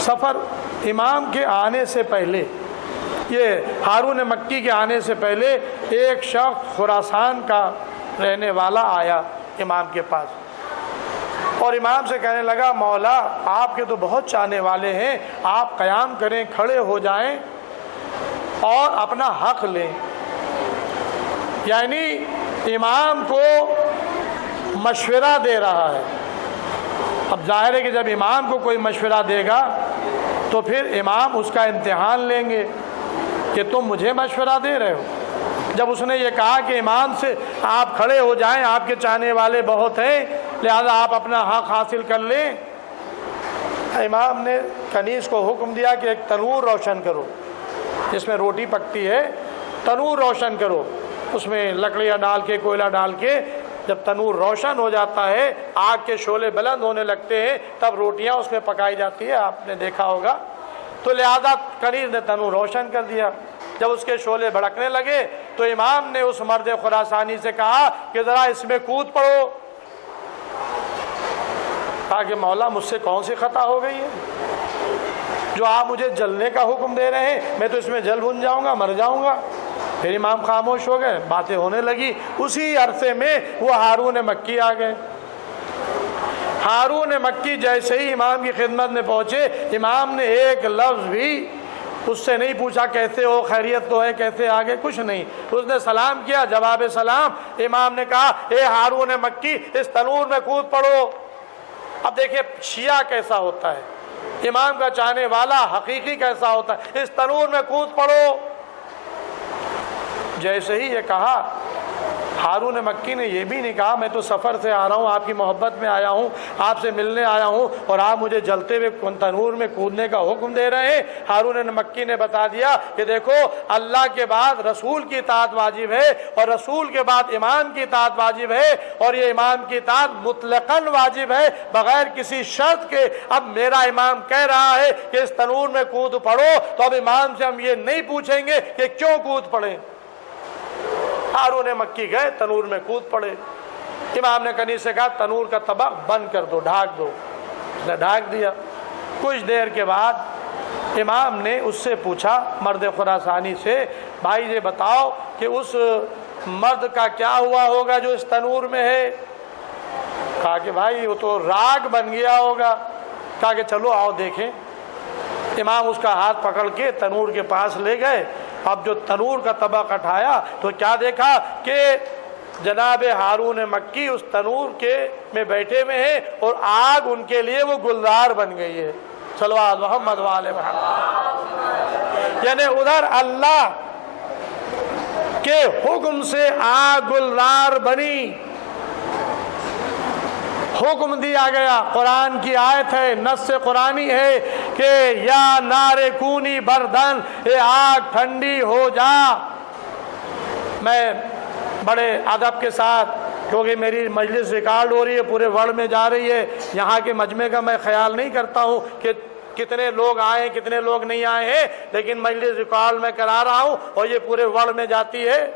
سفر امام کے آنے سے پہلے، یہ ہارون مکی کے آنے سے پہلے ایک شخص خراسان کا رہنے والا آیا امام کے پاس اور امام سے کہنے لگا، مولا آپ کے تو بہت چاہنے والے ہیں، آپ قیام کریں، کھڑے ہو جائیں۔ اور اپنا حق لیں. یعنی امام کو مشورہ دے رہا ہے. اب ظاہر ہے کہ جب امام کو کوئی مشورہ دے گا تو پھر امام اس کا امتحان لیں گے کہ تم مجھے مشورہ دے رہے ہو. جب اس نے یہ کہا کہ امام سے آپ کھڑے ہو جائیں، آپ کے چاہنے والے بہت ہیں، لہذا آپ اپنا حق حاصل کر لیں، امام نے کنیز کو حکم دیا کہ ایک تنور روشن کرو جس میں روٹی پکتی ہے. تنور روشن کرو، اس میں لکڑیاں ڈال کے، کوئلہ ڈال کے. جب تنور روشن ہو جاتا ہے، آگ کے شعلے بلند ہونے لگتے ہیں، تب روٹیاں اس میں پکائی جاتی ہے، آپ نے دیکھا ہوگا. تو لہذا کنیز نے تنور روشن کر دیا. جب اس کے شعلے بھڑکنے لگے تو امام نے اس مرد خراسانی سے کہا کہ ذرا اس میں کود پڑو. کہا کہ مولا مجھ سے کون سی خطا ہو گئی ہے جو آپ مجھے جلنے کا حکم دے رہے ہیں؟ میں تو اس میں جل بھن جاؤں گا، مر جاؤں گا. پھر امام خاموش ہو گئے، باتیں ہونے لگی. اسی عرصے میں وہ ہارون مکی آ گئے. ہارون مکی جیسے ہی امام کی خدمت میں پہنچے، امام نے ایک لفظ بھی اس سے نہیں پوچھا کیسے ہو، خیریت تو ہے، کیسے آگے، کچھ نہیں. اس نے سلام کیا، جواب سلام. امام نے کہا اے ہارون مکی، اس تنور میں کود پڑو. اب دیکھیں شیعہ کیسا ہوتا ہے، امام کا چاہنے والا حقیقی کیسا ہوتا ہے. اس تنور میں کود پڑو. جیسے ہی یہ کہا، ہارون مکی نے یہ بھی نہیں کہا میں تو سفر سے آ رہا ہوں، آپ کی محبت میں آیا ہوں، آپ سے ملنے آیا ہوں، اور آپ مجھے جلتے ہوئے تنور میں کودنے کا حکم دے رہے ہیں. ہارون مکی نے بتا دیا کہ دیکھو اللہ کے بعد رسول کی اطاعت واجب ہے، اور رسول کے بعد امام کی اطاعت واجب ہے، اور یہ امام کی اطاعت مطلقاً واجب ہے بغیر کسی شرط کے. اب میرا امام کہہ رہا ہے کہ اس تنور میں کود پڑو، تو اب امام سے ہم یہ نہیں پوچھیں گے کہ کیوں کود پڑے. ہارون مکی گئے، تنور میں کود پڑے. امام نے کنیز سے کہا تنور کا طبق بند کر دو، ڈھانک دو. اس نے ڈھانک دیا. کچھ دیر کے بعد امام نے اس سے پوچھا، مرد خراسانی سے، بھائی یہ بتاؤ کہ اس مرد کا کیا ہوا ہوگا جو اس تنور میں ہے؟ کہا کہ بھائی وہ تو راگ بن گیا ہوگا. کہا کہ چلو آؤ دیکھیں. امام اس کا ہاتھ پکڑ کے تنور کے پاس لے گئے. اب جو تنور کا طبق اٹھایا تو کیا دیکھا کہ جناب ہارون مکی اس تنور کے میں بیٹھے ہوئے ہیں، اور آگ ان کے لیے وہ گلزار بن گئی ہے. صلوات محمد وآل محمد. یعنی ادھر اللہ کے حکم سے آگ گلزار بنی، حکم دیا گیا. قرآن کی آیت ہے، نص قرآنی ہے کہ یا نار کونی بردن، اے آگ ٹھنڈی ہو جا. میں بڑے ادب کے ساتھ، کیونکہ میری مجلس ریکارڈ ہو رہی ہے، پورے ورلڈ میں جا رہی ہے، یہاں کے مجمع کا میں خیال نہیں کرتا ہوں کہ کتنے لوگ آئے کتنے لوگ نہیں آئے ہیں، لیکن مجلس ریکارڈ میں کرا رہا ہوں اور یہ پورے ورلڈ میں جاتی ہے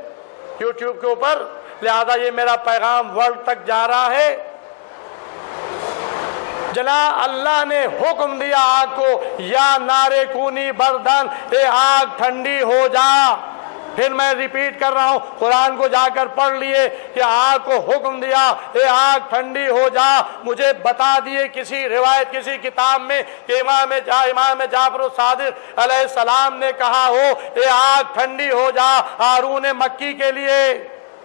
یوٹیوب کے اوپر، لہذا یہ میرا پیغام ورلڈ تک جا رہا ہے. جناب اللہ نے حکم دیا آگ کو، یا نارے کونی بردن، اے آگ ٹھنڈی ہو جا. پھر میں ریپیٹ کر رہا ہوں، قرآن کو جا کر پڑھ لیے کہ آگ کو حکم دیا اے آگ ٹھنڈی ہو جا. مجھے بتا دیے کسی روایت کسی کتاب میں کہ امام جعفر الصادق علیہ السلام نے کہا ہو اے آگ ٹھنڈی ہو جا ہارون مکی کے لیے.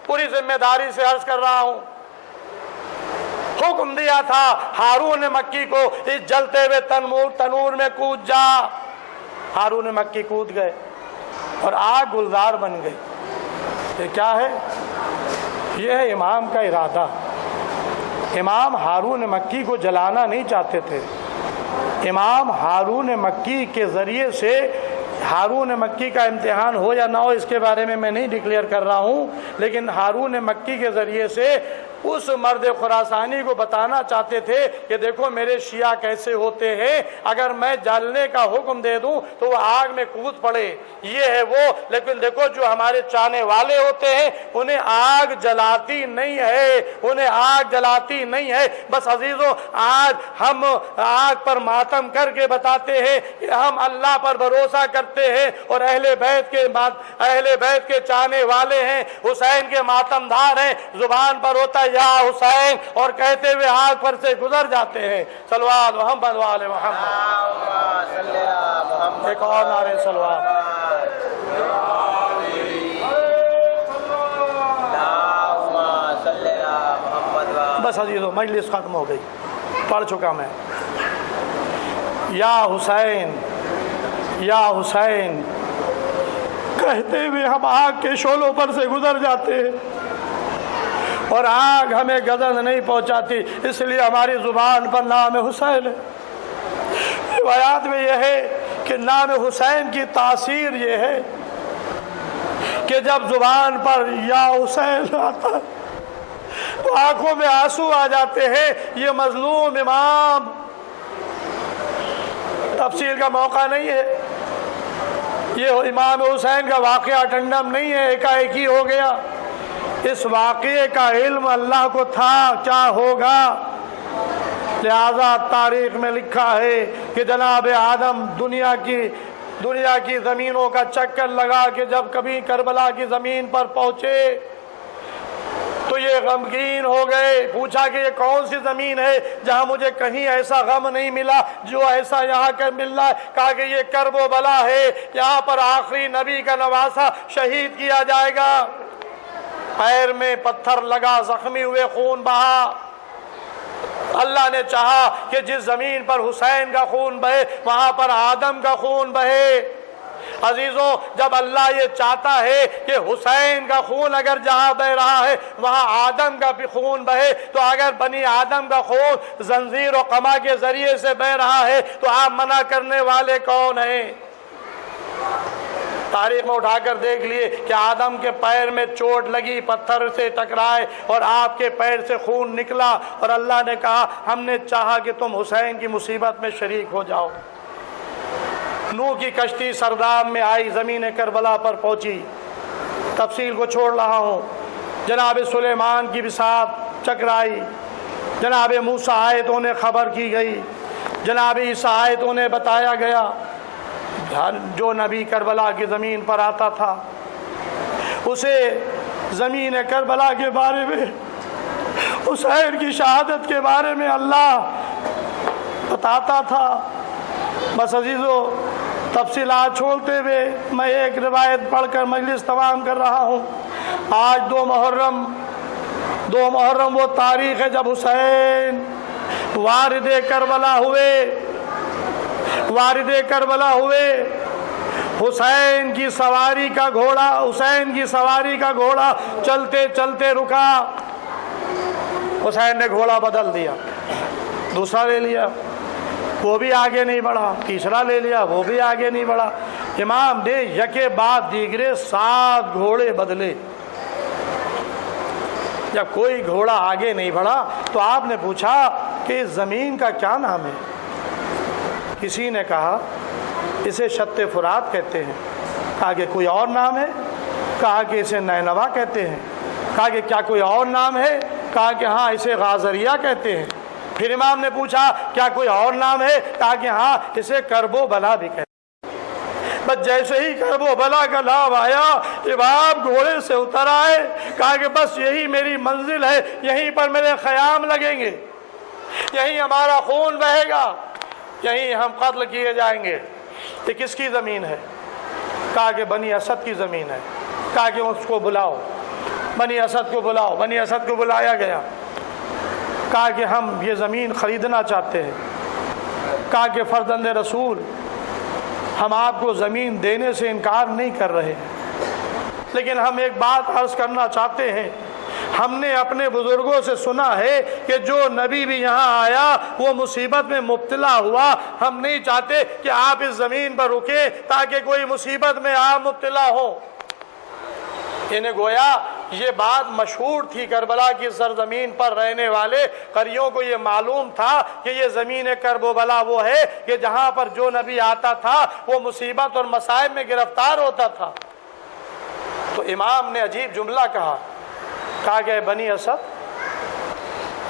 پوری ذمہ داری سے عرض کر رہا ہوں، حکم دیا تھا ہارون مکی کو اس جلتے ہوئے تنور میں کود جا. ہارون مکی کود گئے اور آگ گلزار بن گئی. یہ کیا ہے؟ یہ ہے امام کا ارادہ. امام ہارون مکی کو جلانا نہیں چاہتے تھے. امام ہارون مکی کے ذریعے سے ہارون مکی کا امتحان ہو یا نہ ہو اس کے بارے میں نہیں ڈکلیئر کر رہا ہوں، لیکن ہارون مکی کے ذریعے سے اس مرد خراسانی کو بتانا چاہتے تھے کہ دیکھو میرے شیعہ کیسے ہوتے ہیں، اگر میں جلنے کا حکم دے دوں تو وہ آگ میں کود پڑے، یہ ہے وہ. لیکن دیکھو جو ہمارے چاہنے والے ہوتے ہیں انہیں آگ جلاتی نہیں ہے، انہیں آگ جلاتی نہیں ہے. بس عزیزوں، آج ہم آگ پر ماتم کر کے بتاتے ہیں کہ ہم اللہ پر بھروسہ کرتے ہیں اور اہل بیت کے چاہنے والے ہیں، حسین کے ماتم دار ہیں. زبان پر ہوتا ہے یا حسین اور کہتے ہوئے آگ پر سے گزر جاتے ہیں. صلوات محمد وآل محمد. ایک اور نعرے صلوات. بس عزیزو مجلس ختم ہو گئی، پڑھ چکا میں۔ یا حسین یا حسین کہتے ہوئے ہم آگ کے شعلوں پر سے گزر جاتے ہیں، اور آگ ہمیں گزر نہیں پہنچاتی، اس لیے ہماری زبان پر نام حسین ہے۔ روایات میں یہ ہے کہ نام حسین کی تاثیر یہ ہے کہ جب زبان پر یا حسین آتا ہے تو آنکھوں میں آنسو آ جاتے ہیں۔ یہ مظلوم امام، تفصیل کا موقع نہیں ہے، یہ امام حسین کا واقعہ ٹنڈم نہیں ہے، ایک ہی ہو گیا۔ اس واقعے کا علم اللہ کو تھا کیا ہوگا، لہذا تاریخ میں لکھا ہے کہ جناب آدم دنیا کی زمینوں کا چکر لگا کہ جب کبھی کربلا کی زمین پر پہنچے تو یہ غمگین ہو گئے۔ پوچھا کہ یہ کون سی زمین ہے جہاں مجھے کہیں ایسا غم نہیں ملا جو ایسا یہاں کر مل رہا ہے؟ کہا کہ یہ کرب و بلا ہے، یہاں پر آخری نبی کا نواسا شہید کیا جائے گا۔ پیر میں پتھر لگا، زخمی ہوئے، خون بہا۔ اللہ نے چاہا کہ جس زمین پر حسین کا خون بہے وہاں پر آدم کا خون بہے۔ عزیزوں، جب اللہ یہ چاہتا ہے کہ حسین کا خون اگر جہاں بہ رہا ہے وہاں آدم کا بھی خون بہے، تو اگر بنی آدم کا خون زنجیر و قمع کے ذریعے سے بہ رہا ہے تو آپ منع کرنے والے کون ہیں؟ تاریخ میں اٹھا کر دیکھ لیے کہ آدم کے پیر میں چوٹ لگی، پتھر سے ٹکرائے اور آپ کے پیر سے خون نکلا، اور اللہ نے کہا ہم نے چاہا کہ تم حسین کی مصیبت میں شریک ہو جاؤ۔ نوح کی کشتی سرداب میں آئی، زمین کربلا پر پہنچی، تفصیل کو چھوڑ رہا ہوں۔ جناب سلیمان کی بساط چکرائی، جناب موسیٰ آئے تو انہیں خبر کی گئی، جناب عیسیٰ آئے تو انہیں بتایا گیا۔ جو نبی کربلا کی زمین پر آتا تھا اسے زمین کربلا کے بارے میں، حسین کی شہادت کے بارے میں اللہ بتاتا تھا۔ بس عزیزو، تفصیلات چھوڑتے ہوئے میں ایک روایت پڑھ کر مجلس تمام کر رہا ہوں۔ آج 2 محرم وہ تاریخ ہے جب حسین وارد کربلا ہوئے۔ حسین کی سواری کا گھوڑا چلتے چلتے رکا۔ حسین نے گھوڑا بدل دیا، دوسرا لے لیا، وہ بھی آگے نہیں بڑھا، تیسرا لے لیا، وہ بھی آگے نہیں بڑھا۔ امام نے یکے بعد دیگرے 7 گھوڑے بدلے۔ جب کوئی گھوڑا آگے نہیں بڑھا تو آپ نے پوچھا کہ اس زمین کا کیا نام ہے؟ کسی نے کہا اسے شط فرات کہتے ہیں۔ کہا کہ کوئی اور نام ہے؟ کہا کہ اسے نینوا کہتے ہیں۔ کہا کہ کیا کوئی اور نام ہے؟ کہا کہ ہاں اسے غازریہ کہتے ہیں۔ پھر امام نے پوچھا کیا کوئی اور نام ہے؟ کہا کہ ہاں اسے کرب و بلا بھی کہتے ہیں۔ بس جیسے ہی کرب و بلا کا نام آیا امام گھوڑے سے اتر آئے، کہا کہ بس یہی میری منزل ہے، یہیں پر میرے خیام لگیں گے، یہیں ہمارا خون بہے گا، یہیں ہم قتل کیے جائیں گے۔ یہ کس کی زمین ہے؟ کہا کہ بنی اسد کی زمین ہے۔ کہا کہ اس کو بلاؤ، بنی اسد کو بلاؤ۔ بنی اسد کو بلایا گیا۔ کہا کہ ہم یہ زمین خریدنا چاہتے ہیں۔ کہا کہ فرزند رسول، ہم آپ کو زمین دینے سے انکار نہیں کر رہے، لیکن ہم ایک بات عرض کرنا چاہتے ہیں۔ ہم نے اپنے بزرگوں سے سنا ہے کہ جو نبی بھی یہاں آیا وہ مصیبت میں مبتلا ہوا۔ ہم نہیں چاہتے کہ آپ اس زمین پر رکیں تاکہ کوئی مصیبت میں آپ مبتلا ہو۔ انہیں گویا یہ بات مشہور تھی، کربلا کی سرزمین پر رہنے والے قریوں کو یہ معلوم تھا کہ یہ زمین کرب و بلا وہ ہے کہ جہاں پر جو نبی آتا تھا وہ مصیبت اور مصائب میں گرفتار ہوتا تھا۔ تو امام نے عجیب جملہ کہا کہ بنی اسد،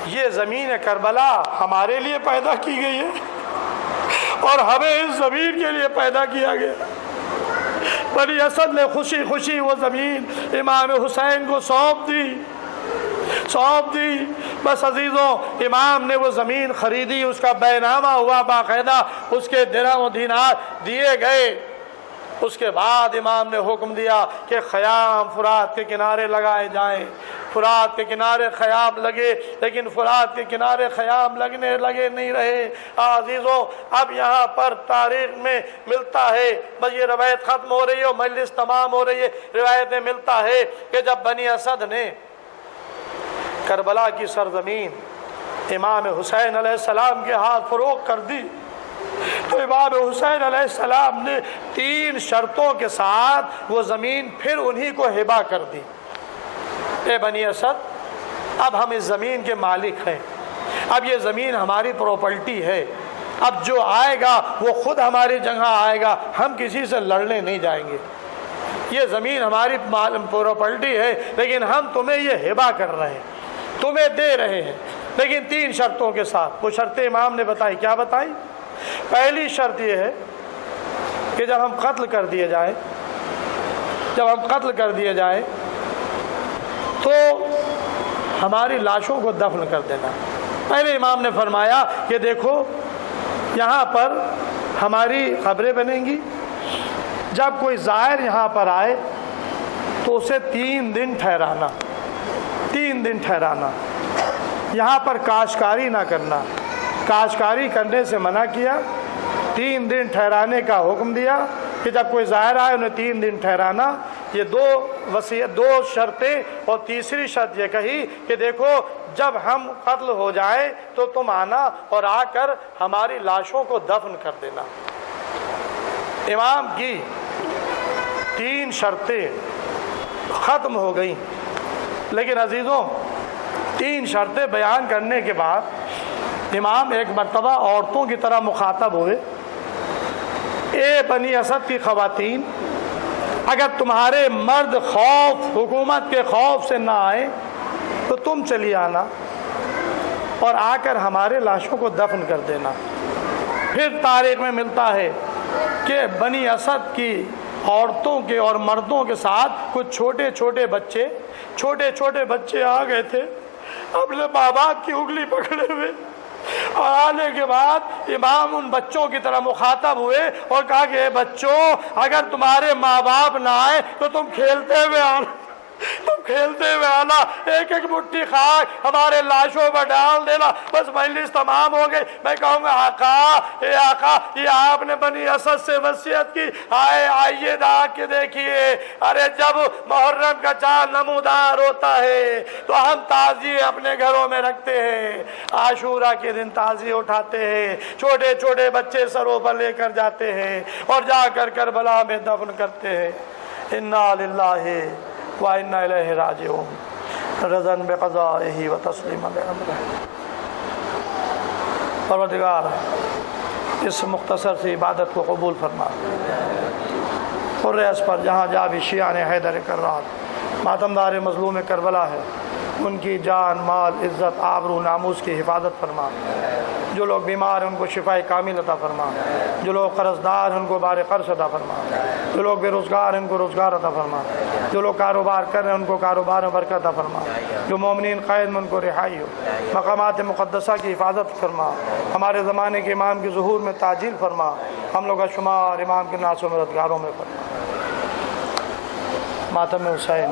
یہ زمین کربلا ہمارے لیے پیدا کی گئی ہے اور ہمیں اس زمین کے لیے پیدا کیا گیا۔ بنی اسد نے خوشی خوشی وہ زمین امام حسین کو سونپ دی۔ بس عزیزوں، امام نے وہ زمین خریدی، اس کا بے نامہ ہوا، باقاعدہ اس کے درہم و دینار دیے گئے۔ اس کے بعد امام نے حکم دیا کہ خیام فرات کے کنارے لگائے جائیں۔ فرات کے کنارے خیام لگے، لیکن فرات کے کنارے خیام لگے نہیں رہے۔ عزیزوں، اب یہاں پر تاریخ میں ملتا ہے، بس یہ روایت ختم ہو رہی ہے اور مجلس تمام ہو رہی ہے، روایت میں ملتا ہے کہ جب بنی اسد نے کربلا کی سرزمین امام حسین علیہ السلام کے ہاتھ فروخت کر دی تو امام حسین علیہ السلام نے 3 شرطوں کے ساتھ وہ زمین پھر انہی کو ہبہ کر دی۔ اے بنی اسد، اب ہم اس زمین کے مالک ہیں، اب یہ زمین ہماری پراپرٹی ہے، اب جو آئے گا وہ خود ہماری جگہ آئے گا، ہم کسی سے لڑنے نہیں جائیں گے۔ یہ زمین ہماری پراپرٹی ہے، لیکن ہم تمہیں یہ ہبہ کر رہے ہیں، تمہیں دے رہے ہیں، لیکن 3 شرطوں کے ساتھ۔ وہ شرطیں امام نے بتائی، کیا بتائی؟ پہلی شرط یہ ہے کہ جب ہم قتل کر دیے جائیں تو ہماری لاشوں کو دفن کر دینا۔ پہلے امام نے فرمایا کہ دیکھو یہاں پر ہماری قبریں بنیں گی، جب کوئی زائر یہاں پر آئے تو اسے 3 دن ٹھہرانا، 3 دن ٹھہرانا، یہاں پر کاشتکاری نہ کرنا، کاشتکاری کرنے سے منع کیا، 3 دن ٹھہرانے کا حکم دیا کہ جب کوئی زائر آئے انہیں 3 دن ٹھہرانا۔ یہ 2 شرطیں، اور تیسری شرط یہ کہی کہ دیکھو جب ہم قتل ہو جائیں تو تم آنا اور آ کر ہماری لاشوں کو دفن کر دینا۔ امام کی 3 شرطیں ختم ہو گئیں، لیکن عزیزوں 3 شرطیں بیان کرنے کے بعد امام ایک مرتبہ عورتوں کی طرح مخاطب ہوئے، اے بنی اسد کی خواتین، اگر تمہارے مرد حکومت کے خوف سے نہ آئے تو تم چلی آنا اور آ کر ہمارے لاشوں کو دفن کر دینا۔ پھر تاریخ میں ملتا ہے کہ بنی اسد کی عورتوں کے اور مردوں کے ساتھ کچھ چھوٹے چھوٹے بچے آ گئے تھے، اپنے ماں باپ کی انگلی پکڑے ہوئے، اور آنے کے بعد امام ان بچوں کی طرح مخاطب ہوئے اور کہا کہ اے بچوں، اگر تمہارے ماں باپ نہ آئے تو تم کھیلتے ہوئے آنا، ایک مٹھی خاک ہمارے لاشوں پر ڈال دینا۔ بس مجلس تمام ہو گئی۔ میں کہوں گا آقا یہ آپ نے بنی اسد سے وصیت کی، آئیے آ کے دیکھیے، ارے جب محرم کا چاند نمودار ہوتا ہے تو ہم تعزیے اپنے گھروں میں رکھتے ہیں، عاشورہ کے دن تعزیے اٹھاتے ہیں، چھوٹے بچے سروں پر لے کر جاتے ہیں اور جا کر کربلا میں دفن کرتے ہیں۔ انا للہ وَإِنَّا إِلَيْهِ رَاجِعُونَ، رضاً بِقَضَائِهِ وَتَسْلِيمًا لِأَمْرِهِ۔ پروردگار اس مختصر سی عبادت کو قبول فرما، اور اس پر جہاں جا بھی شیعان حیدر کرار ماتمدار مظلوم کربلا ہے، ان کی جان، مال، عزت، آبرو، ناموس کی حفاظت فرما۔ جو لوگ بیمار ہیں ان کو شفاء کامل عطا فرما، جو لوگ قرض دار ہیں ان کو بار قرض عطا فرما، جو لوگ بے روزگار ہیں ان کو روزگار عطا فرما، جو لوگ کاروبار کر رہے ہیں ان کو کاروبار میں برکت عطا فرما، جو مومنین قید میں ان کو رہائی ہو، مقامات مقدسہ کی حفاظت فرما، ہمارے زمانے کے امام کے ظہور میں تعجیل فرما، ہم لوگ کا شمار امام کے ناس و مددگاروں میں فرما۔ ماتم حسین